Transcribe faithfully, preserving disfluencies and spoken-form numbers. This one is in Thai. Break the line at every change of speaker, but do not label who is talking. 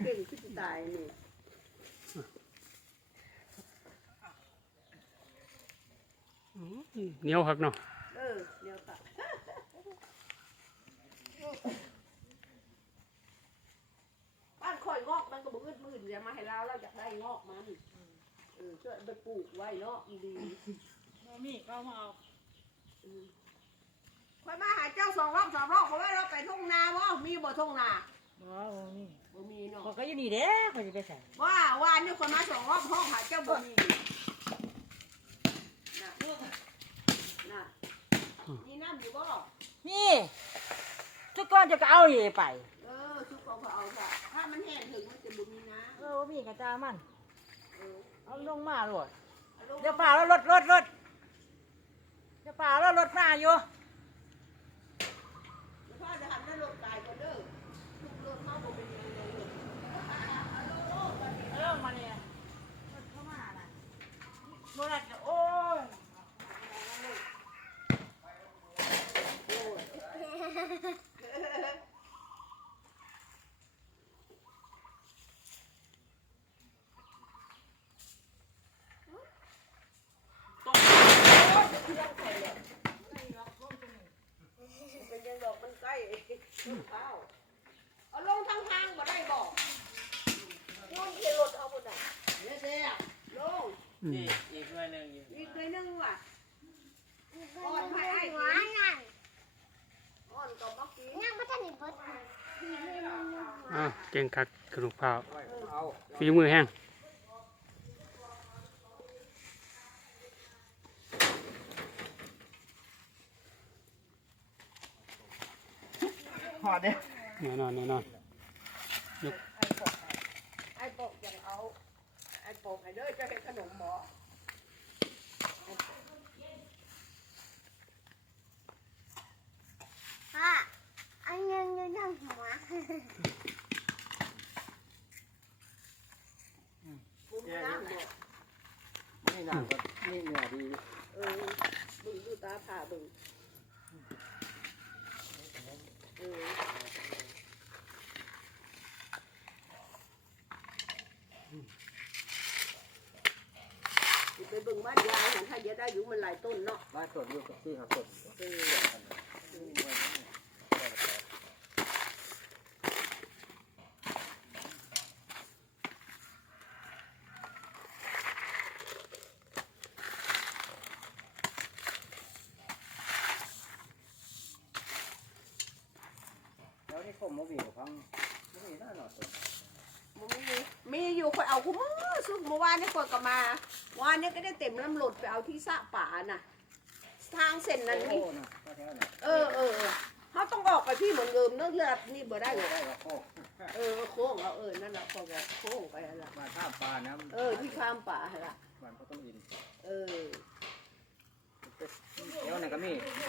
เก่งขึ้นตายนี่
เหนียวครับเนาะ
เออเดี๋ยวค่ะบ้านคอยงอกมันก็บ่อึดมืดอย่ามาให้เราเราอยากได้งอกมันเออช่วยไปปลูกไว้เนาะดี
มีก็มาเอา
คอยมาหาเจ้าสองรอบสองรอบเพราะว่าเราไปทุ่งนาบ่มีบ่ทุ่งนา
บ่มี
บ่มีเนาะ
ก็อยู่นี่เด้ก็จะไปใส่
ว่าว่านี่คนมาสองรอบห้องหาเจ้าบ่มีน่ะน่ะนี่น้ำอยู่บ่
นี่ทุกคนจะเอาอีไป
เออทุกคนก็เอาค่ะถ้ามันแห้งถึงมันจะบ่มีน้ำ
เออมีกระจามัน
เออ
เอาลงมาโลดเดี๋ยวป่าแล้วรถรถรถเดี๋ยวป่าแล้วรถมาอยู่
แล้วพ่อจะทำได้รถตายก่อนเด้อทุกรถมาบ่เป็นยังไงเลย
เออมาเนี่ยรถเข้ามาน่ะรถโอ้ย
เป็นยังดอกมันใกล้ข้าวเอาลงทางทางบ่ได้บอกลงเขียนรถเอาบ่ได้เนี่ยเสียลง
นี่อีกหน่วยหนึ่งอยู่
อีกหน่วยหนึ่งว่ะอ่อนไปไอ้กินอ่อนก็บ่กิน
ยังไม่ทันได้เบิด
อ่าเก่งคักกระดูกเผาฝีมือแห้ง
หอดเนี่ย
แน่นอนแน่นอนยก
ไอ้ปกไอ้ปกยังเอาไอ้ปกไอ้เด้อจะให้ขนมหมอ
พ่ออันยังยังยังหัว
ปุ้มน้ำบ่
นี่หนาก็นี่เหนือดี
เออบึงดูตาผ่าบึงเออไปบึงบ้านยายเห็นถ้าเยอะได้อยู่มันหลายต้นเนาะ
บ้านสดอยู่กับที่ครับสด
เออ
แล้วนี่ผมมาวิ่งพังไม่มีหน้าหนอดตัว
มีมีอยู่คนเอาคุ้มซึ่งเมื่อวานนี่คนก็มาวานนี้ก็ได้เต็มลำหลดไปเอาที่สะป่าน่ะทางเส้นนั้นนี่เออเออเขาต้องออกไปพี่เหมือนเดิมเนื้อเลือดนี่บ่ได้เลยเออโค้งเอาเออนั่นแหละพอบอกโค้งไปละ
บ้านข้ามป่านะ
เออที่ข้ามป่าละ
บ้านเขาต้องอิน
เออ
เดี๋ยวนั่นก็มี